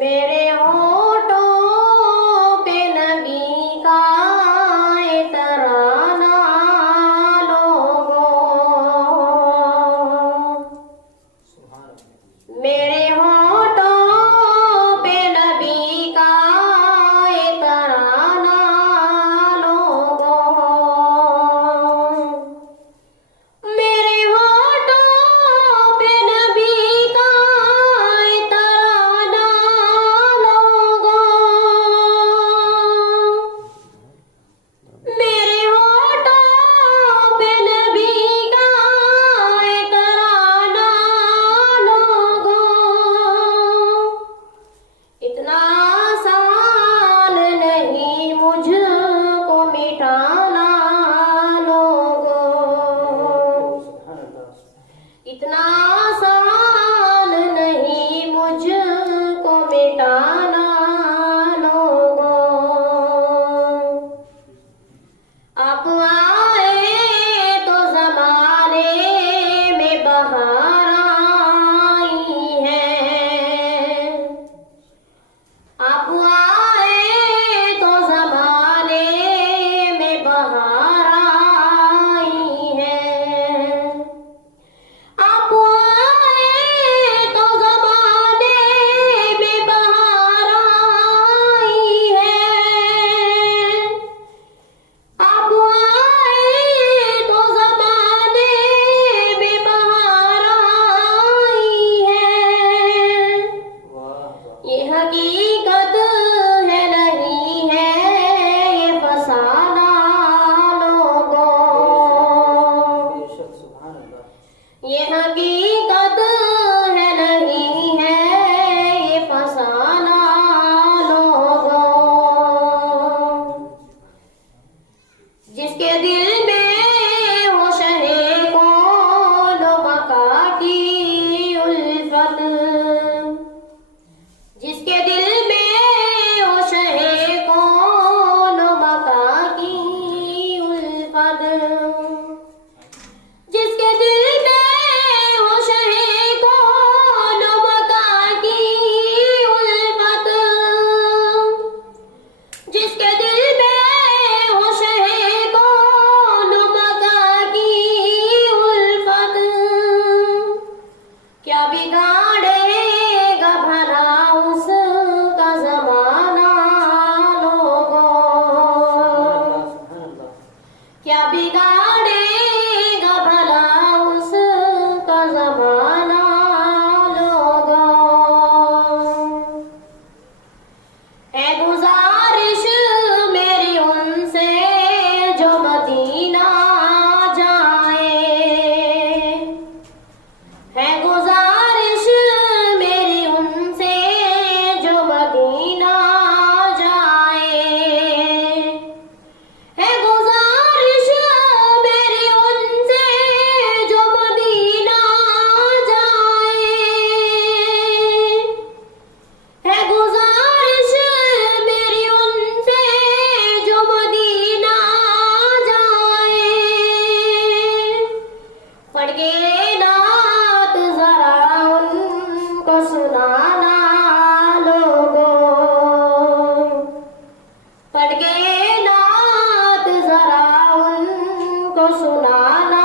मेरे होठों पे नबी का ये तराना लोगों, मेरे होठों पे नबी का ये तराना लोगों, मेरे होठों पे नबी का ये तराना लोगों, मेरे होठों पे नबी का ये तराना लोगों, इतना आसान नहीं मुझको मिटाना लोगों, इतना आसान नहीं मुझको मिटाना लोगों। आप आए तो ज़माने में बहार आई है, आप आए तो ज़माने में बहार आई है, आप आए तो ज़माने में बहार आई है, आप आए तो ज़माने में बहार आई है। ये हकीकत है नहीं है ये फसाना लोगों, ये हकीकत है नहीं है ये फसाना लोगों। जिसके दिल में हो शहे कौन मका की उल्फत, जिसके दिल में हो शहे कौन मका की उल्फत, जिसके दिल में हो शहे कौन मका की उल्फत, जिसके दिल में हो शहे कौन मका की उल्फत, क्या बिगाड़ेगा भला उसका ज़माना लोगों, क्या बिगाड़ेगा भला उसका ज़माना लोगों। है गुजारिश मेरी उनसे जो मदीना जाए, है गुजारिश मेरी उनसे जो मदीना जाए, है गुजारिश मेरी उनसे जो मदीना जाए, है गुजारिश मेरी उनसे जो मदीना जाए। पढ़ के नात जरा उनको सुनाना लोगों, पढ़ के नात जरा उनको सुनाना